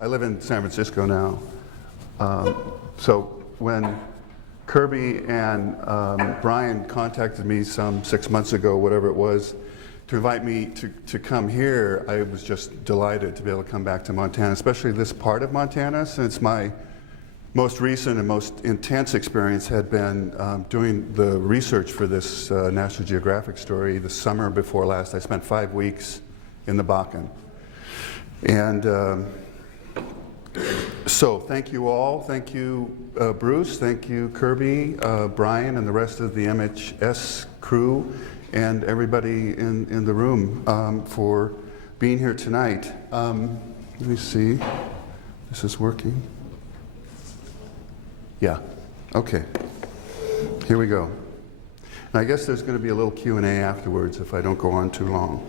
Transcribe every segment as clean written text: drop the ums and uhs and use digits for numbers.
I live in San Francisco now. So when Kirby and Brian contacted me some 6 months ago, whatever it was, to invite me to come here, I was just delighted to be able to come back to Montana, especially this part of Montana, since my most recent and most intense experience had been doing the research for this National Geographic story the summer before last. I spent 5 weeks in the Bakken. And so thank you all. Thank you, Bruce. Thank you, Kirby, Brian, and the rest of the MHS crew, and everybody in the room for being here tonight. Let me see. This is working. Yeah. Okay. Here we go. And I guess there's going to be a little Q&A afterwards if I don't go on too long.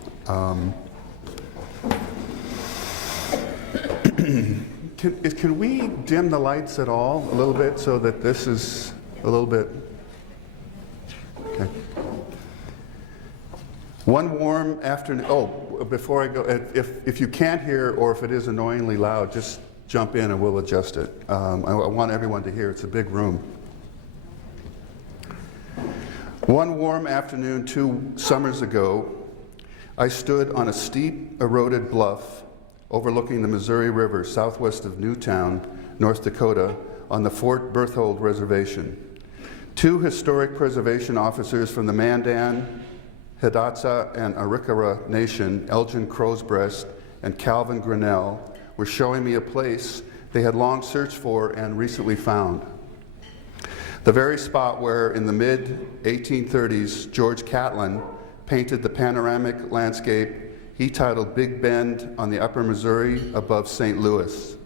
Can we dim the lights at all a little bit so that this is a little bit, okay. One warm afternoon, before I go, if you can't hear or if it is annoyingly loud, just jump in and we'll adjust it. I want everyone to hear, it's a big room. One warm afternoon 2 summers ago, I stood on a steep, eroded bluff overlooking the Missouri River southwest of Newtown, North Dakota, on the Fort Berthold Reservation. 2 historic preservation officers from the Mandan, Hidatsa, and Arikara Nation, Elgin Crowsbreast and Calvin Grinnell, were showing me a place they had long searched for and recently found. The very spot where, in the mid-1830s, George Catlin painted the panoramic landscape he titled Big Bend on the Upper Missouri above St. Louis.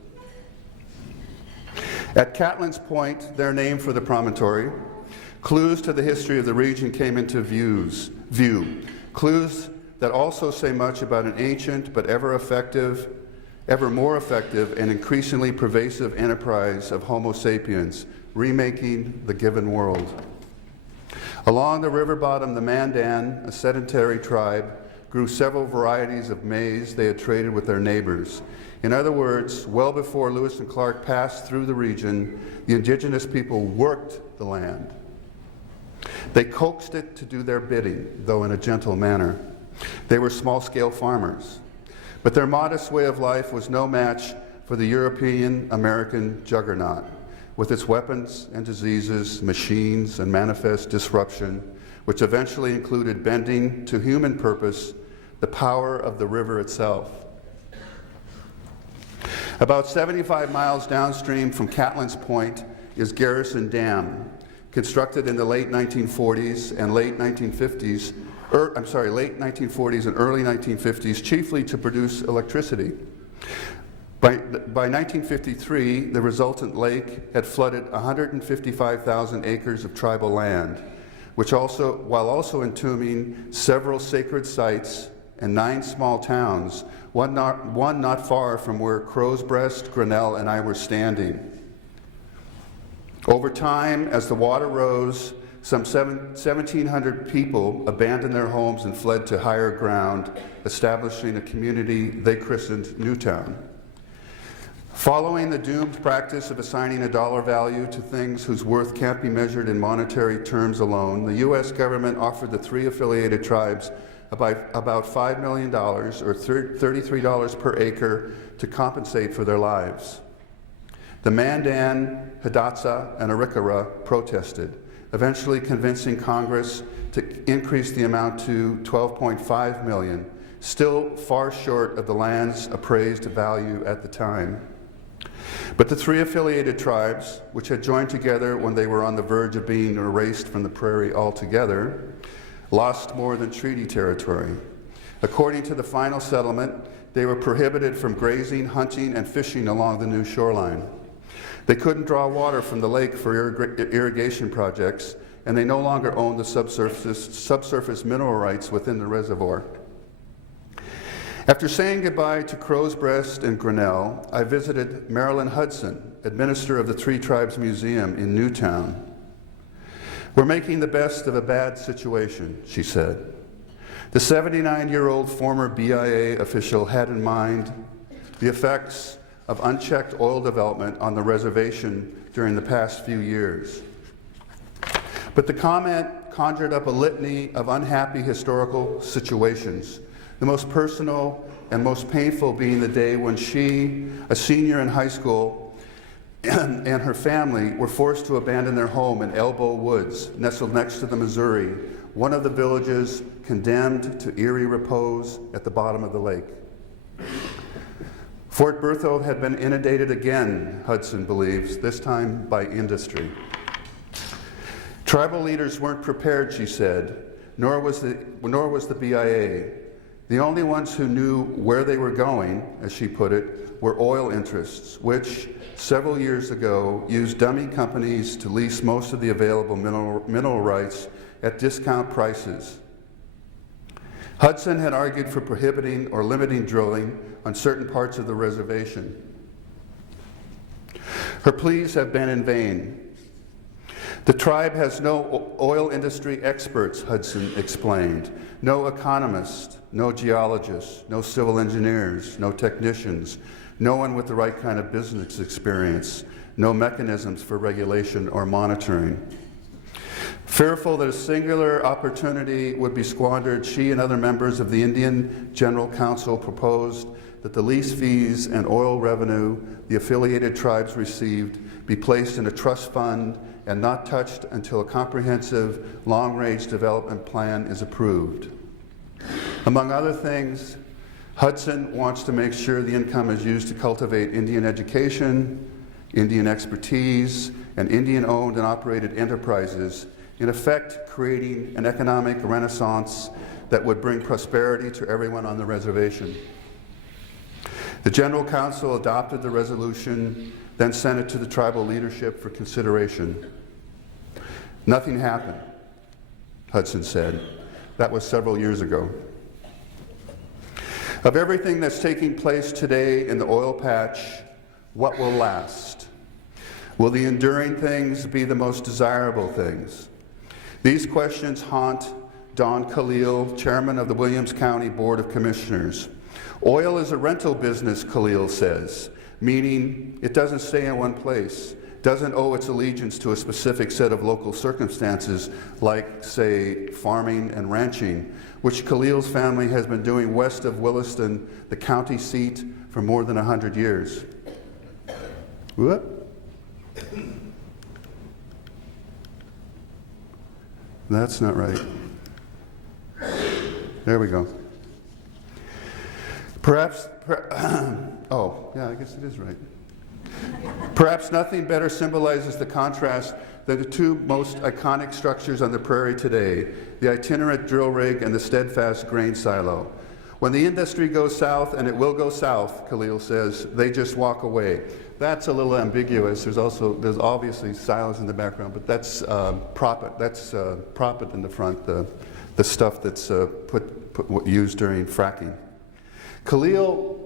At Catlin's Point, their name for the promontory, clues to the history of the region came into view. Clues that also say much about an ancient but ever more effective and increasingly pervasive enterprise of Homo sapiens, remaking the given world. Along the river bottom, the Mandan, a sedentary tribe, grew several varieties of maize they had traded with their neighbors. In other words, well before Lewis and Clark passed through the region, the indigenous people worked the land. They coaxed it to do their bidding, though in a gentle manner. They were small-scale farmers. But their modest way of life was no match for the European-American juggernaut, with its weapons and diseases, machines, and manifest disruption, which eventually included bending to human purpose the power of the river itself. About 75 miles downstream from Catlin's Point is Garrison Dam, constructed in the late 1940s and late 1940s and early 1950s, chiefly to produce electricity. By 1953, the resultant lake had flooded 155,000 acres of tribal land, while also entombing several sacred sites and 9 small towns, one not far from where Crowsbreast, Grinnell, and I were standing. Over time, as the water rose, some 1,700 people abandoned their homes and fled to higher ground, establishing a community they christened Newtown. Following the doomed practice of assigning a dollar value to things whose worth can't be measured in monetary terms alone, the U.S. government offered the 3 affiliated tribes about $5 million, or $33 per acre, to compensate for their lives. The Mandan, Hidatsa, and Arikara protested, eventually convincing Congress to increase the amount to $12.5 million, still far short of the land's appraised value at the time. But the 3 affiliated tribes, which had joined together when they were on the verge of being erased from the prairie altogether, lost more than treaty territory. According to the final settlement, they were prohibited from grazing, hunting, and fishing along the new shoreline. They couldn't draw water from the lake for irrigation projects, and they no longer owned the subsurface mineral rights within the reservoir. After saying goodbye to Crowsbreast and Grinnell, I visited Marilyn Hudson, administrator of the 3 Tribes Museum in Newtown. "We're making the best of a bad situation," she said. The 79-year-old former BIA official had in mind the effects of unchecked oil development on the reservation during the past few years. But the comment conjured up a litany of unhappy historical situations, the most personal and most painful being the day when she, a senior in high school, and her family were forced to abandon their home in Elbow Woods, nestled next to the Missouri, one of the villages condemned to eerie repose at the bottom of the lake. Fort Berthold had been inundated again, Hudson believes, this time by industry. Tribal leaders weren't prepared, she said, nor was the BIA. The only ones who knew where they were going, as she put it, were oil interests, which, several years ago, used dummy companies to lease most of the available mineral rights at discount prices. Hudson had argued for prohibiting or limiting drilling on certain parts of the reservation. Her pleas have been in vain. The tribe has no oil industry experts, Hudson explained, no economists, no geologists, no civil engineers, no technicians, no one with the right kind of business experience, no mechanisms for regulation or monitoring. Fearful that a singular opportunity would be squandered, she and other members of the Indian General Council proposed that the lease fees and oil revenue the affiliated tribes received be placed in a trust fund and not touched until a comprehensive long-range development plan is approved. Among other things, Hudson wants to make sure the income is used to cultivate Indian education, Indian expertise, and Indian-owned and operated enterprises, in effect creating an economic renaissance that would bring prosperity to everyone on the reservation. The General Council adopted the resolution, then sent it to the tribal leadership for consideration. Nothing happened, Hudson said. That was several years ago. Of everything that's taking place today in the oil patch, what will last? Will the enduring things be the most desirable things? These questions haunt Don Khalil, chairman of the Williams County Board of Commissioners. Oil is a rental business, Khalil says, meaning it doesn't stay in one place, doesn't owe its allegiance to a specific set of local circumstances like, say, farming and ranching, which Khalil's family has been doing west of Williston, the county seat, for more than 100 years. Whoop. That's not right. There we go. Oh, yeah, I guess it is right. Perhaps nothing better symbolizes the contrast than the two most iconic structures on the prairie today, the itinerant drill rig and the steadfast grain silo. When the industry goes south, and it will go south, Khalil says, they just walk away. That's a little ambiguous. There's obviously silos in the background, but that's proppant. That's proppant in the front, the stuff that's used during fracking. Khalil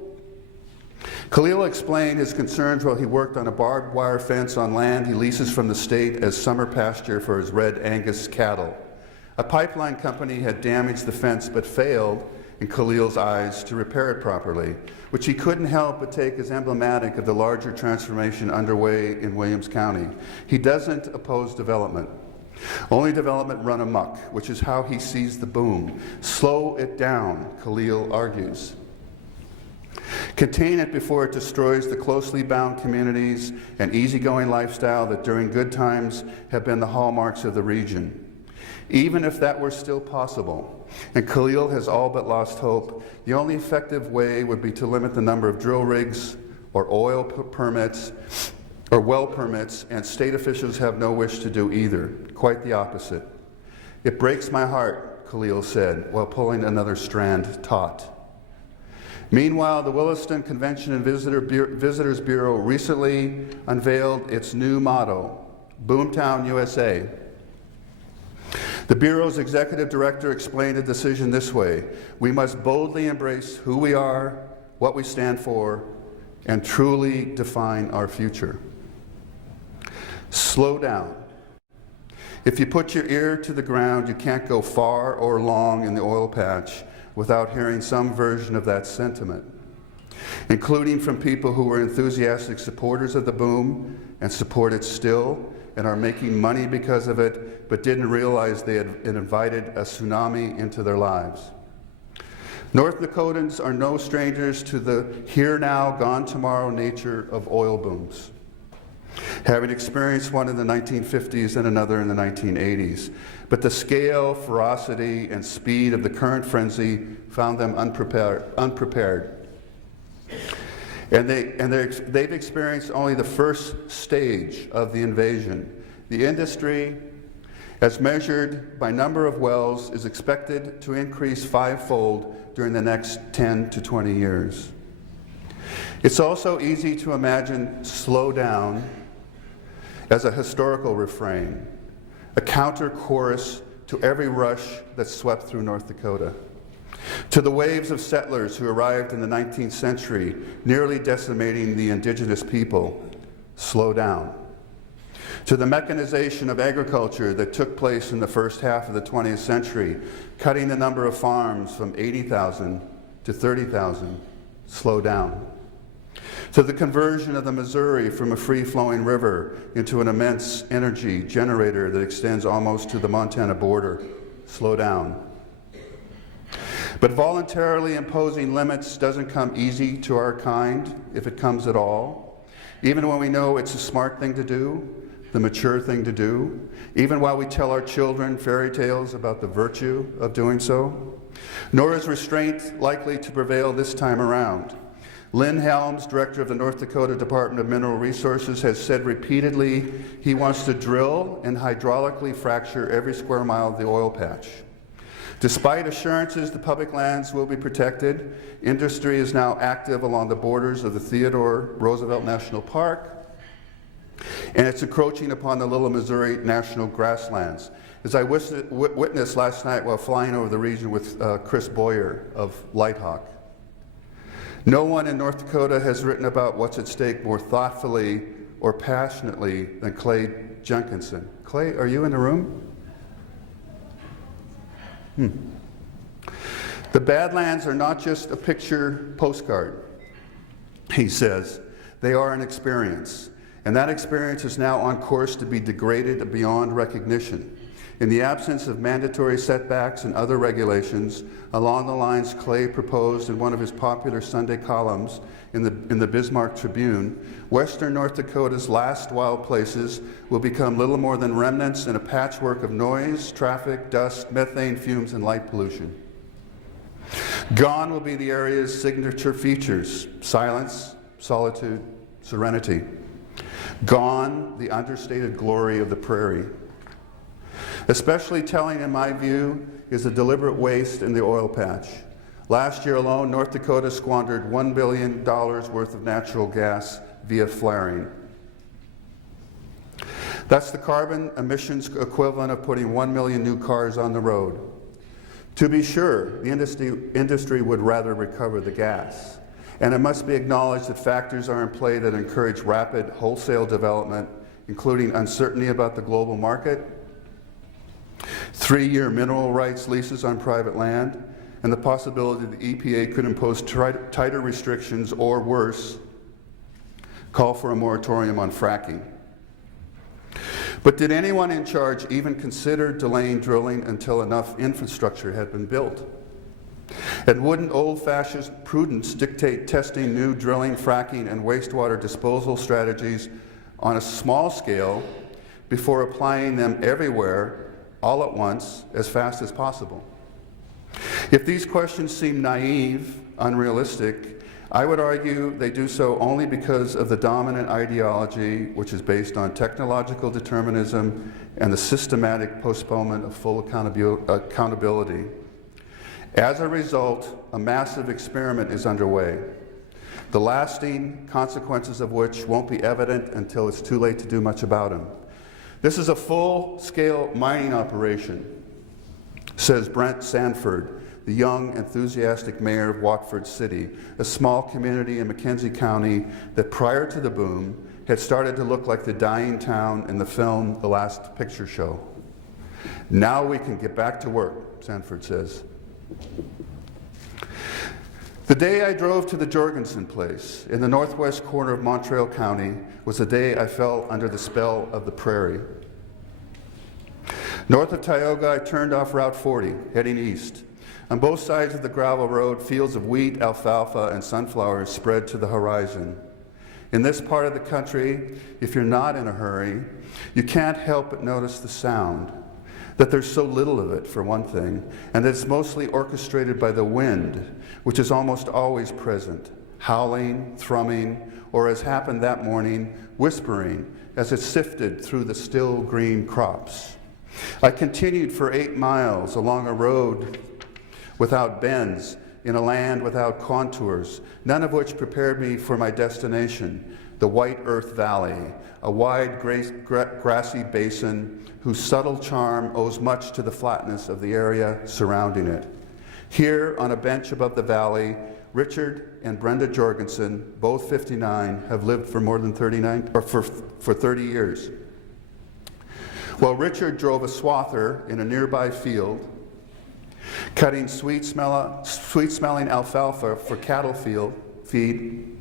explained his concerns while he worked on a barbed wire fence on land he leases from the state as summer pasture for his red Angus cattle. A pipeline company had damaged the fence but failed, in Khalil's eyes, to repair it properly, which he couldn't help but take as emblematic of the larger transformation underway in Williams County. He doesn't oppose development. Only development run amok, which is how he sees the boom. Slow it down, Khalil argues. Contain it before it destroys the closely bound communities and easygoing lifestyle that during good times have been the hallmarks of the region. Even if that were still possible, and Khalil has all but lost hope, the only effective way would be to limit the number of drill rigs or oil permits or well permits, and state officials have no wish to do either. Quite the opposite. It breaks my heart, Khalil said, while pulling another strand taut. Meanwhile, the Williston Convention and Visitors Bureau recently unveiled its new motto, Boomtown, USA. The Bureau's executive director explained the decision this way: we must boldly embrace who we are, what we stand for, and truly define our future. Slow down. If you put your ear to the ground, you can't go far or long in the oil patch without hearing some version of that sentiment. including from people who were enthusiastic supporters of the boom and support it still and are making money because of it, but didn't realize they had invited a tsunami into their lives. North Dakotans are no strangers to the here now, gone tomorrow nature of oil booms, having experienced one in the 1950s and another in the 1980s. But the scale, ferocity, and speed of the current frenzy found them unprepared. And they've experienced only the first stage of the invasion. The industry, as measured by number of wells, is expected to increase fivefold during the next 10 to 20 years. It's also easy to imagine slow down as a historical refrain, a counter chorus to every rush that swept through North Dakota, to the waves of settlers who arrived in the 19th century, nearly decimating the indigenous people. Slow down. To the mechanization of agriculture that took place in the first half of the 20th century, cutting the number of farms from 80,000 to 30,000. Slow down. To the conversion of the Missouri from a free-flowing river into an immense energy generator that extends almost to the Montana border. Slow down. But voluntarily imposing limits doesn't come easy to our kind, if it comes at all, even when we know it's a smart thing to do, the mature thing to do, even while we tell our children fairy tales about the virtue of doing so. Nor is restraint likely to prevail this time around. Lynn Helms, director of the North Dakota Department of Mineral Resources, has said repeatedly he wants to drill and hydraulically fracture every square mile of the oil patch. Despite assurances the public lands will be protected, industry is now active along the borders of the Theodore Roosevelt National Park, and it's encroaching upon the Little Missouri National Grasslands. As I witnessed last night while flying over the region with Chris Boyer of Lighthawk. No one in North Dakota has written about what's at stake more thoughtfully or passionately than Clay Jenkinson. Clay, are you in the room? The Badlands are not just a picture postcard, he says. They are an experience. And that experience is now on course to be degraded beyond recognition. In the absence of mandatory setbacks and other regulations, along the lines Clay proposed in one of his popular Sunday columns in the Bismarck Tribune, western North Dakota's last wild places will become little more than remnants in a patchwork of noise, traffic, dust, methane fumes, and light pollution. Gone will be the area's signature features: silence, solitude, serenity. Gone the understated glory of the prairie. Especially telling, in my view, is the deliberate waste in the oil patch. Last year alone, North Dakota squandered $1 billion worth of natural gas via flaring. That's the carbon emissions equivalent of putting 1 million new cars on the road. To be sure, the industry would rather recover the gas. And it must be acknowledged that factors are in play that encourage rapid wholesale development, including uncertainty about the global market, 3-year mineral rights leases on private land, and the possibility that the EPA could impose tighter restrictions or, worse, call for a moratorium on fracking. But did anyone in charge even consider delaying drilling until enough infrastructure had been built? And wouldn't old-fashioned prudence dictate testing new drilling, fracking, and wastewater disposal strategies on a small scale before applying them everywhere, all at once, as fast as possible? If these questions seem naive, unrealistic, I would argue they do so only because of the dominant ideology, which is based on technological determinism and the systematic postponement of full accountability. As a result, a massive experiment is underway, the lasting consequences of which won't be evident until it's too late to do much about them. This is a full-scale mining operation, says Brent Sanford, the young, enthusiastic mayor of Watford City, a small community in McKenzie County that prior to the boom had started to look like the dying town in the film The Last Picture Show. Now we can get back to work, Sanford says. The The day I drove to the Jorgensen place in the northwest corner of Montreal County was the day I fell under the spell of the Prairie. North of Tioga, I turned off Route 40, heading east. On both sides of the gravel road, fields of wheat, alfalfa, and sunflowers spread to the horizon. In this part of the country, if you're not in a hurry, you can't help but notice the sound, that there's so little of it, for one thing, and that it's mostly orchestrated by the wind, which is almost always present, howling, thrumming, or as happened that morning, whispering as it sifted through the still green crops. I continued for 8 miles along a road without bends, in a land without contours, none of which prepared me for my destination, the White Earth Valley, a wide grassy basin whose subtle charm owes much to the flatness of the area surrounding it. Here, on a bench above the valley, Richard and Brenda Jorgensen, both 59, have lived for more than 30 years. While Richard drove a swather in a nearby field, cutting sweet-smelling alfalfa for cattle feed,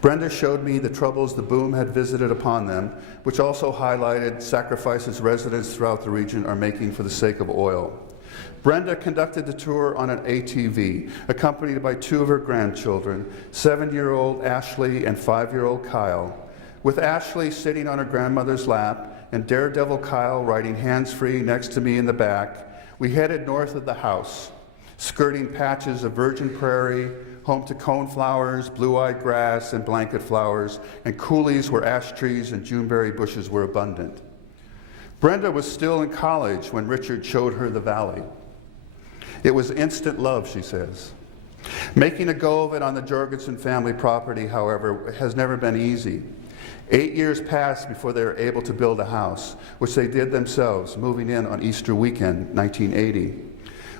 Brenda showed me the troubles the boom had visited upon them, which also highlighted sacrifices residents throughout the region are making for the sake of oil. Brenda conducted the tour on an ATV, accompanied by 2 of her grandchildren, 7-year-old Ashley and 5-year-old Kyle. With Ashley sitting on her grandmother's lap and daredevil Kyle riding hands-free next to me in the back, we headed north of the house, skirting patches of virgin prairie, home to coneflowers, blue-eyed grass, and blanket flowers, and coulees where ash trees and juneberry bushes were abundant. Brenda was still in college when Richard showed her the valley. It was instant love, she says. Making a go of it on the Jorgensen family property, however, has never been easy. 8 years passed before they were able to build a house, which they did themselves, moving in on Easter weekend, 1980.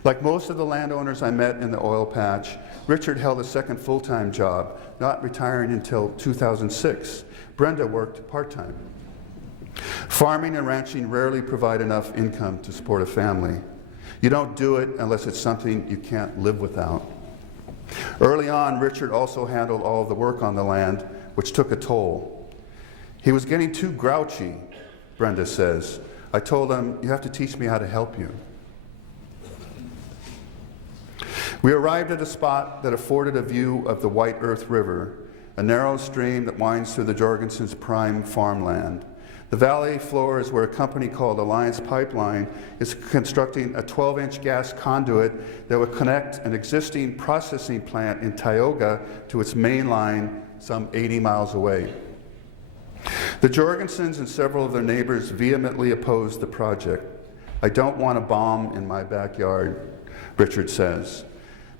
Like most of the landowners I met in the oil patch, Richard held a second full-time job, not retiring until 2006. Brenda worked part-time. Farming and ranching rarely provide enough income to support a family. You don't do it unless it's something you can't live without. Early on, Richard also handled all of the work on the land, which took a toll. He was getting too grouchy, Brenda says. I told him, "You have to teach me how to help you." We arrived at a spot that afforded a view of the White Earth River, a narrow stream that winds through the Jorgensen's prime farmland. The valley floor is where a company called Alliance Pipeline is constructing a 12-inch gas conduit that would connect an existing processing plant in Tioga to its main line some 80 miles away. The Jorgensens and several of their neighbors vehemently opposed the project. "I don't want a bomb in my backyard," Richard says.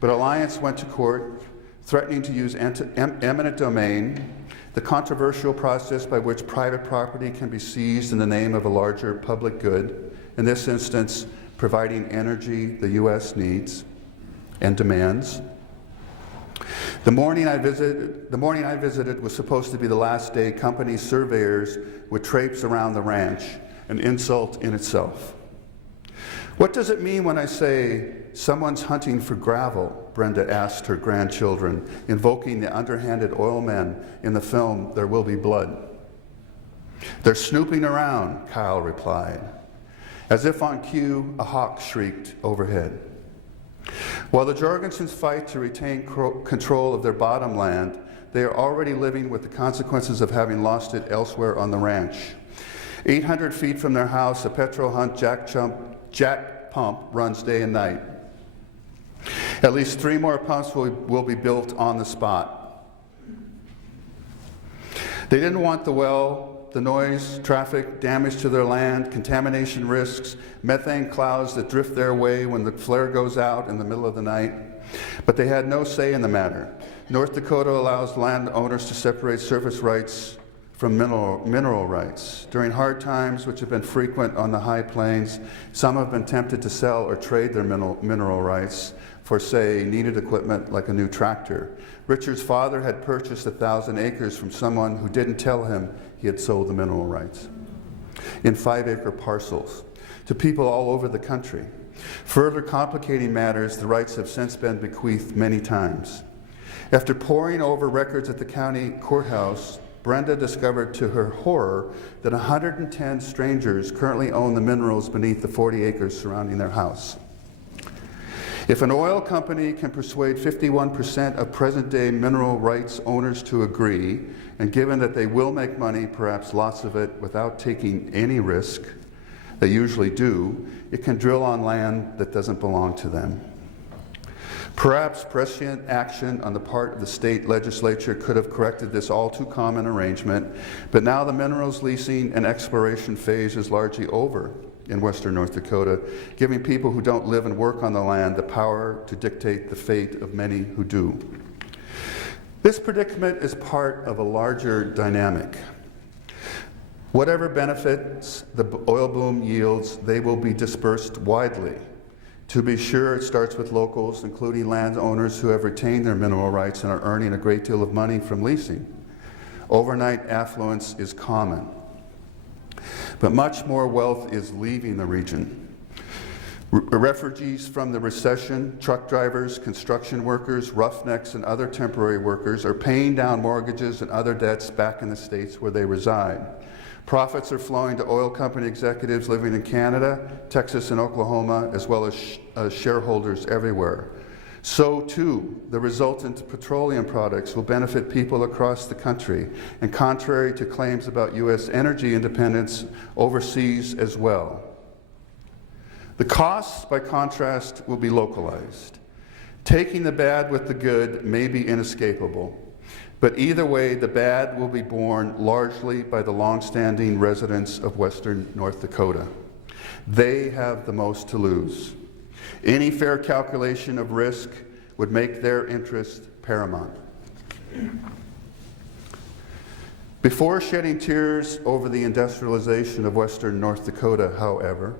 But Alliance went to court, threatening to use eminent domain, the controversial process by which private property can be seized in the name of a larger public good, in this instance, providing energy the U.S. needs and demands. The morning I visited was supposed to be the last day company surveyors would traipse around the ranch, an insult in itself. "What does it mean when I say someone's hunting for gravel?" Brenda asked her grandchildren, invoking the underhanded oil men in the film There Will Be Blood. "They're snooping around," Kyle replied. As if on cue, a hawk shrieked overhead. While the Jorgensens fight to retain control of their bottom land, they are already living with the consequences of having lost it elsewhere on the ranch. 800 feet from their house, a petrol hunt jack pump runs day and night. At least 3 more pumps will be built on the spot. They didn't want the well, the noise, traffic, damage to their land, contamination risks, methane clouds that drift their way when the flare goes out in the middle of the night. But they had no say in the matter. North Dakota allows landowners to separate surface rights from mineral rights. During hard times, which have been frequent on the high plains, some have been tempted to sell or trade their mineral rights for, say, needed equipment like a new tractor. Richard's father had purchased 1,000 acres from someone who didn't tell him he had sold the mineral rights in 5-acre parcels to people all over the country. Further complicating matters, the rights have since been bequeathed many times. After poring over records at the county courthouse, Brenda discovered to her horror that 110 strangers currently own the minerals beneath the 40 acres surrounding their house. If an oil company can persuade 51% of present-day mineral rights owners to agree, and given that they will make money, perhaps lots of it, without taking any risk, they usually do, it can drill on land that doesn't belong to them. Perhaps prescient action on the part of the state legislature could have corrected this all too common arrangement, but now the minerals leasing and exploration phase is largely over in western North Dakota, giving people who don't live and work on the land the power to dictate the fate of many who do. This predicament is part of a larger dynamic. Whatever benefits the oil boom yields, they will be dispersed widely. To be sure, it starts with locals, including landowners who have retained their mineral rights and are earning a great deal of money from leasing. Overnight affluence is common. But much more wealth is leaving the region. Refugees from the recession, truck drivers, construction workers, roughnecks, and other temporary workers are paying down mortgages and other debts back in the states where they reside. Profits are flowing to oil company executives living in Canada, Texas, and Oklahoma, as well as shareholders everywhere. So too, the resultant petroleum products will benefit people across the country, and contrary to claims about U.S. energy independence, overseas as well. The costs, by contrast, will be localized. Taking the bad with the good may be inescapable, but either way, the bad will be borne largely by the long-standing residents of western North Dakota. They have the most to lose. Any fair calculation of risk would make their interest paramount. Before shedding tears over the industrialization of western North Dakota, however,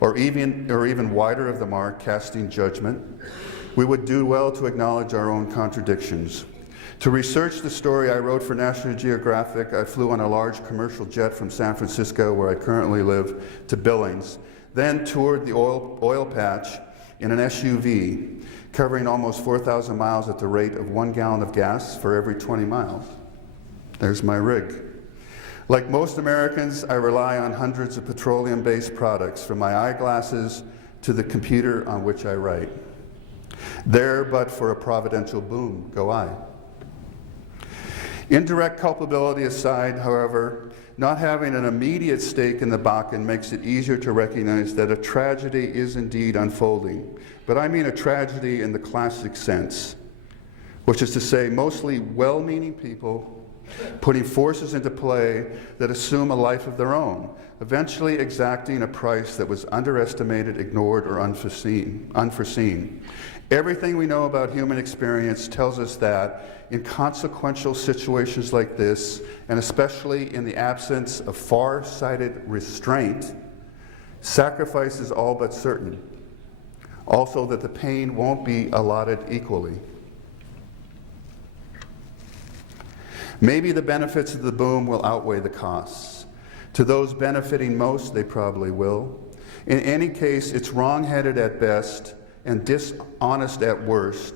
or even wider of the mark, casting judgment, we would do well to acknowledge our own contradictions. To research the story I wrote for National Geographic, I flew on a large commercial jet from San Francisco, where I currently live, to Billings, then toured the oil patch in an SUV, covering almost 4,000 miles at the rate of 1 gallon of gas for every 20 miles. There's my rig. Like most Americans, I rely on hundreds of petroleum-based products, from my eyeglasses to the computer on which I write. There, but for a providential boom, go I. Indirect culpability aside, however, not having an immediate stake in the Bakken makes it easier to recognize that a tragedy is indeed unfolding. But I mean a tragedy in the classic sense, which is to say mostly well-meaning people putting forces into play that assume a life of their own, eventually exacting a price that was underestimated, ignored, or unforeseen. Everything we know about human experience tells us that in consequential situations like this, and especially in the absence of far-sighted restraint, sacrifice is all but certain. Also, that the pain won't be allotted equally. Maybe the benefits of the boom will outweigh the costs. To those benefiting most, they probably will. In any case, it's wrong-headed at best and dishonest at worst,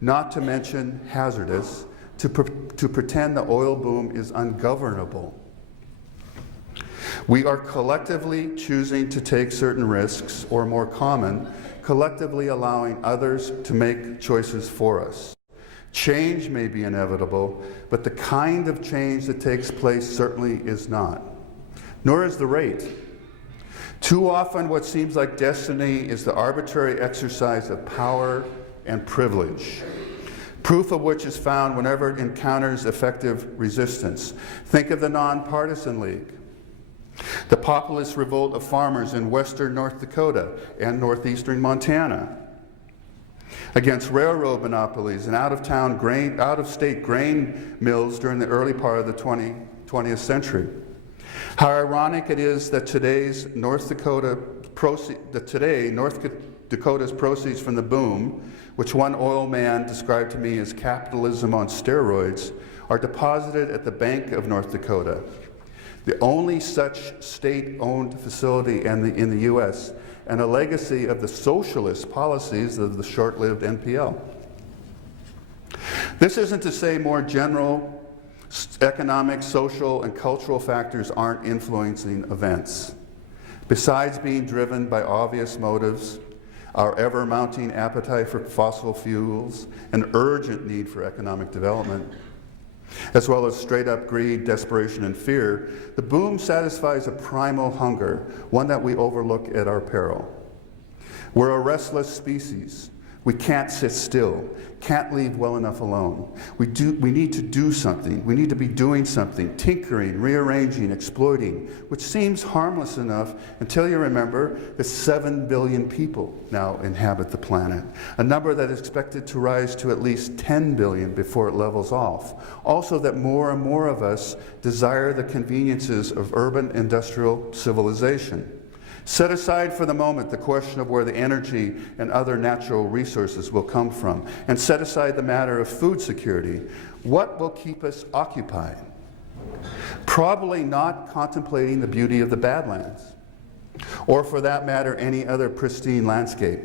not to mention hazardous, to pretend the oil boom is ungovernable. We are collectively choosing to take certain risks, or more common, collectively allowing others to make choices for us. Change may be inevitable, but the kind of change that takes place certainly is not, nor is the rate. Too often what seems like destiny is the arbitrary exercise of power and privilege, proof of which is found whenever it encounters effective resistance. Think of the Nonpartisan League, the populist revolt of farmers in western North Dakota and northeastern Montana against railroad monopolies and out-of-state grain mills during the early part of the 20th century. How ironic it is that North Dakota's proceeds from the boom, which one oil man described to me as capitalism on steroids, are deposited at the Bank of North Dakota, the only such state-owned facility in the U.S., and a legacy of the socialist policies of the short-lived NPL. This isn't to say more general economic, social, and cultural factors aren't influencing events. Besides being driven by obvious motives, our ever-mounting appetite for fossil fuels, an urgent need for economic development, as well as straight-up greed, desperation, and fear, the boom satisfies a primal hunger, one that we overlook at our peril. We're a restless species. We can't sit still, can't leave well enough alone. We need to do something. We need to be doing something, tinkering, rearranging, exploiting, which seems harmless enough until you remember that 7 billion people now inhabit the planet, a number that is expected to rise to at least 10 billion before it levels off. Also that more and more of us desire the conveniences of urban industrial civilization. Set aside for the moment the question of where the energy and other natural resources will come from, and set aside the matter of food security. What will keep us occupied? Probably not contemplating the beauty of the Badlands, or for that matter, any other pristine landscape.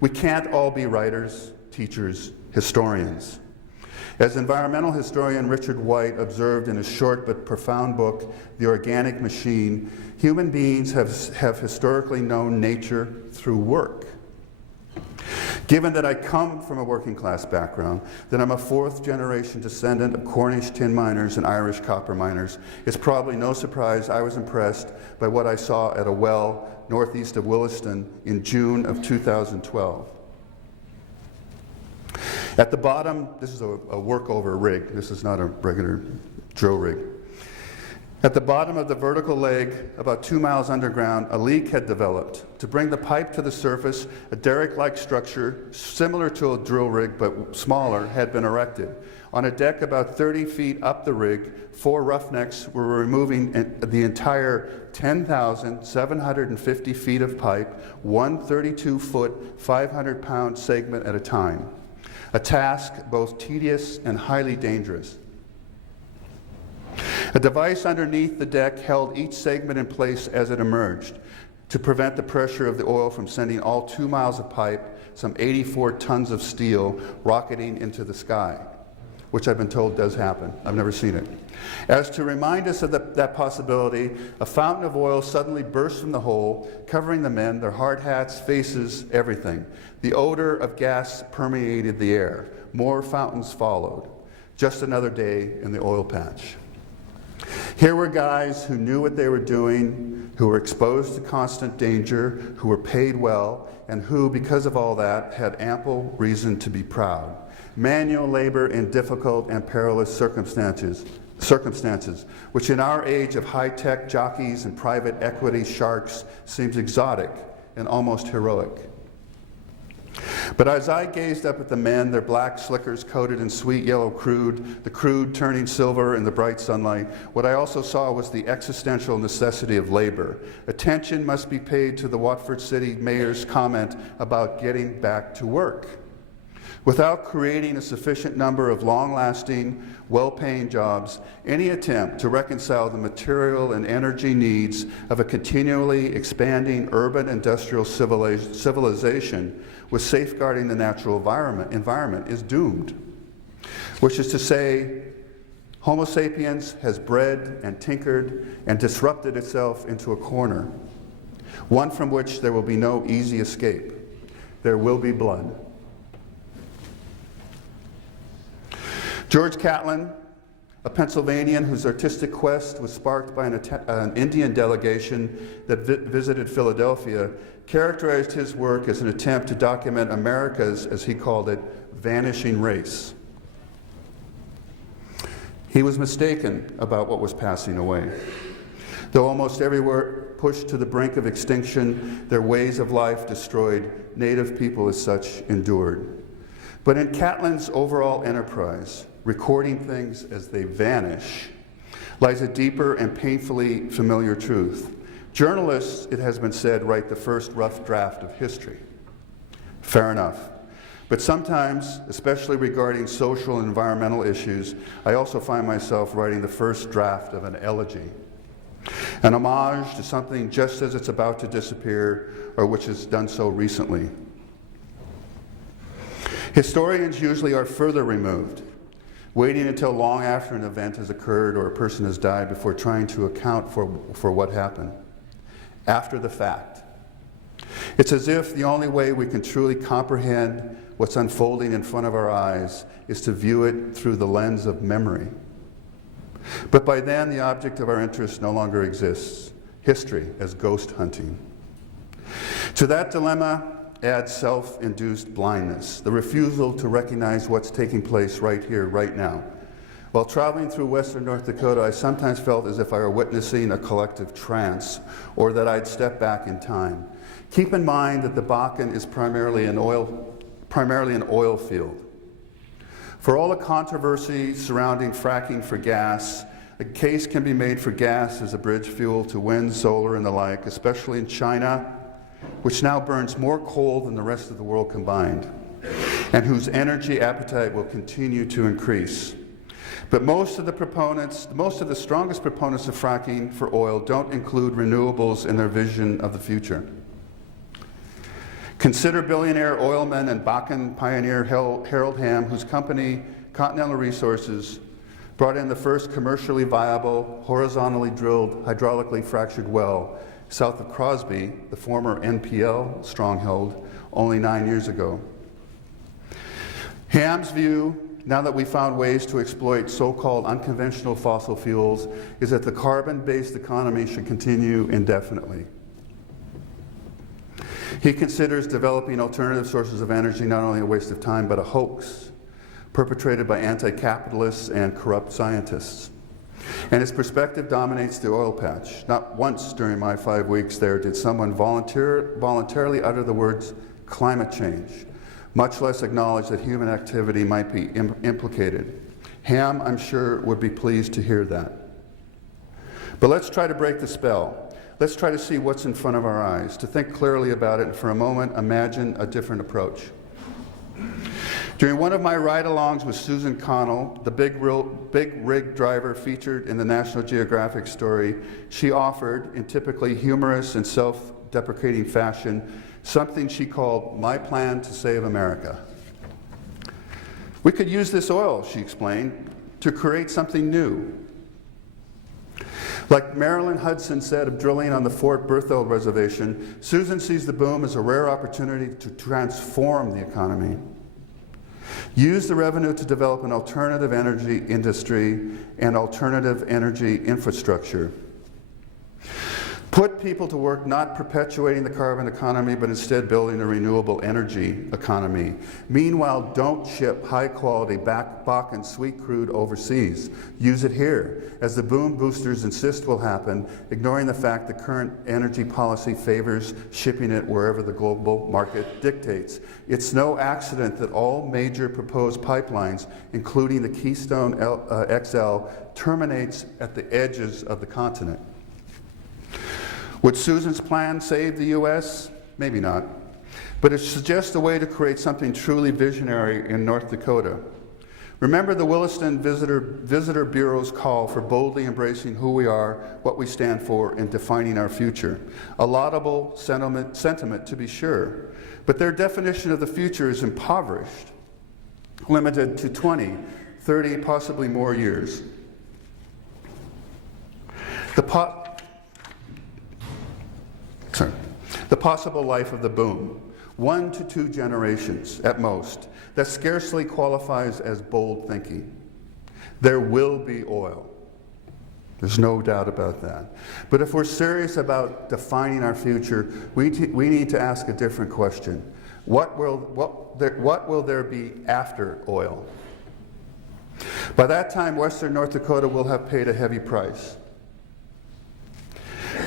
We can't all be writers, teachers, historians. As environmental historian Richard White observed in his short but profound book, The Organic Machine, human beings have historically known nature through work. Given that I come from a working class background, that I'm a fourth generation descendant of Cornish tin miners and Irish copper miners, it's probably no surprise I was impressed by what I saw at a well northeast of Williston in June of 2012. At the bottom, this is a workover rig. This is not a regular drill rig. At the bottom of the vertical leg, about 2 miles underground, a leak had developed. To bring the pipe to the surface, a derrick-like structure, similar to a drill rig but smaller, had been erected. On a deck about 30 feet up the rig, 4 roughnecks were removing the entire 10,750 feet of pipe, one 32-foot, 500-pound segment at a time. A task both tedious and highly dangerous. A device underneath the deck held each segment in place as it emerged to prevent the pressure of the oil from sending all 2 miles of pipe, some 84 tons of steel, rocketing into the sky, which I've been told does happen. I've never seen it. As to remind us of that possibility, a fountain of oil suddenly burst from the hole, covering the men, their hard hats, faces, everything. The odor of gas permeated the air. More fountains followed. Just another day in the oil patch. Here were guys who knew what they were doing, who were exposed to constant danger, who were paid well, and who, because of all that, had ample reason to be proud. Manual labor in difficult and perilous circumstances, which in our age of high-tech jockeys and private equity sharks seems exotic and almost heroic. But as I gazed up at the men, their black slickers coated in sweet yellow crude, the crude turning silver in the bright sunlight, what I also saw was the existential necessity of labor. Attention must be paid to the Watford City Mayor's comment about getting back to work. Without creating a sufficient number of long-lasting, well-paying jobs, any attempt to reconcile the material and energy needs of a continually expanding urban industrial civilization with safeguarding the natural environment is doomed. Which is to say, Homo sapiens has bred and tinkered and disrupted itself into a corner, one from which there will be no easy escape. There will be blood. George Catlin, a Pennsylvanian whose artistic quest was sparked by an Indian delegation that visited Philadelphia, characterized his work as an attempt to document America's, as he called it, vanishing race. He was mistaken about what was passing away. Though almost everywhere pushed to the brink of extinction, their ways of life destroyed, native people as such endured. But in Catlin's overall enterprise, recording things as they vanish, lies a deeper and painfully familiar truth. Journalists, it has been said, write the first rough draft of history. Fair enough. But sometimes, especially regarding social and environmental issues, I also find myself writing the first draft of an elegy, an homage to something just as it's about to disappear or which has done so recently. Historians usually are further removed, waiting until long after an event has occurred or a person has died before trying to account for what happened. After the fact. It's as if the only way we can truly comprehend what's unfolding in front of our eyes is to view it through the lens of memory. But by then, the object of our interest no longer exists. History as ghost hunting. To that dilemma adds self-induced blindness, the refusal to recognize what's taking place right here, right now. While traveling through western North Dakota, I sometimes felt as if I were witnessing a collective trance, or that I'd step back in time. Keep in mind that the Bakken is primarily an oil field. For all the controversy surrounding fracking for gas, a case can be made for gas as a bridge fuel to wind, solar, and the like, especially in China, which now burns more coal than the rest of the world combined, and whose energy appetite will continue to increase. But most of the strongest proponents of fracking for oil don't include renewables in their vision of the future. Consider billionaire oilman and Bakken pioneer Harold Hamm, whose company, Continental Resources, brought in the first commercially viable, horizontally drilled, hydraulically fractured well south of Crosby, the former NPL stronghold, only 9 years ago. Hamm's view, now that we found ways to exploit so-called unconventional fossil fuels, is that the carbon-based economy should continue indefinitely. He considers developing alternative sources of energy not only a waste of time, but a hoax perpetrated by anti-capitalists and corrupt scientists. And his perspective dominates the oil patch. Not once during my 5 weeks there did someone voluntarily utter the words climate change, much less acknowledge that human activity might be implicated. Hamm, I'm sure, would be pleased to hear that. But let's try to break the spell. Let's try to see what's in front of our eyes, to think clearly about it, and for a moment imagine a different approach. During one of my ride-alongs with Susan Connell, the big rig driver featured in the National Geographic story, she offered, in typically humorous and self-deprecating fashion, something she called my plan to save America. We could use this oil, she explained, to create something new. Like Marilyn Hudson said of drilling on the Fort Berthold Reservation, Susan sees the boom as a rare opportunity to transform the economy. Use the revenue to develop an alternative energy industry and alternative energy infrastructure. Put people to work not perpetuating the carbon economy, but instead building a renewable energy economy. Meanwhile, don't ship high-quality Bakken sweet crude overseas. Use it here, as the boom boosters insist will happen, ignoring the fact that current energy policy favors shipping it wherever the global market dictates. It's no accident that all major proposed pipelines, including the Keystone XL, terminates at the edges of the continent. Would Susan's plan save the U.S.? Maybe not. But it suggests a way to create something truly visionary in North Dakota. Remember the Williston Visitor Bureau's call for boldly embracing who we are, what we stand for, and defining our future. A laudable sentiment, to be sure. But their definition of the future is impoverished, limited to 20, 30, possibly more years. The possible life of the boom, 1 to 2 generations at most. That scarcely qualifies as bold thinking. There will be oil. There's no doubt about that. But if we're serious about defining our future, we need to ask a different question. What will there be after oil? By that time, western North Dakota will have paid a heavy price.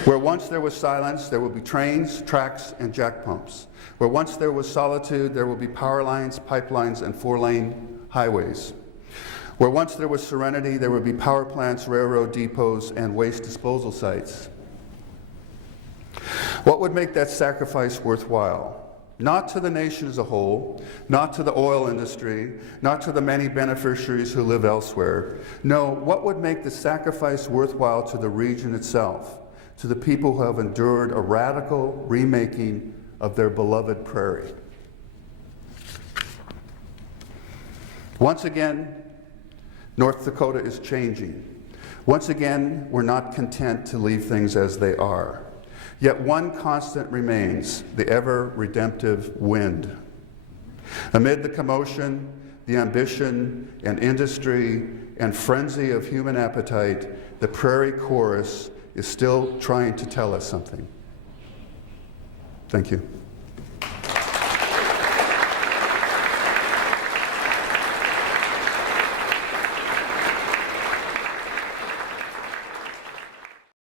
Where once there was silence, there will be trains, tracks, and jack pumps. Where once there was solitude, there will be power lines, pipelines, and 4-lane highways. Where once there was serenity, there will be power plants, railroad depots, and waste disposal sites. What would make that sacrifice worthwhile? Not to the nation as a whole, not to the oil industry, not to the many beneficiaries who live elsewhere. No, what would make the sacrifice worthwhile to the region itself? To the people who have endured a radical remaking of their beloved prairie. Once again, North Dakota is changing. Once again, we're not content to leave things as they are. Yet one constant remains, the ever-redemptive wind. Amid the commotion, the ambition and industry and frenzy of human appetite, the Prairie chorus is still trying to tell us something. Thank you.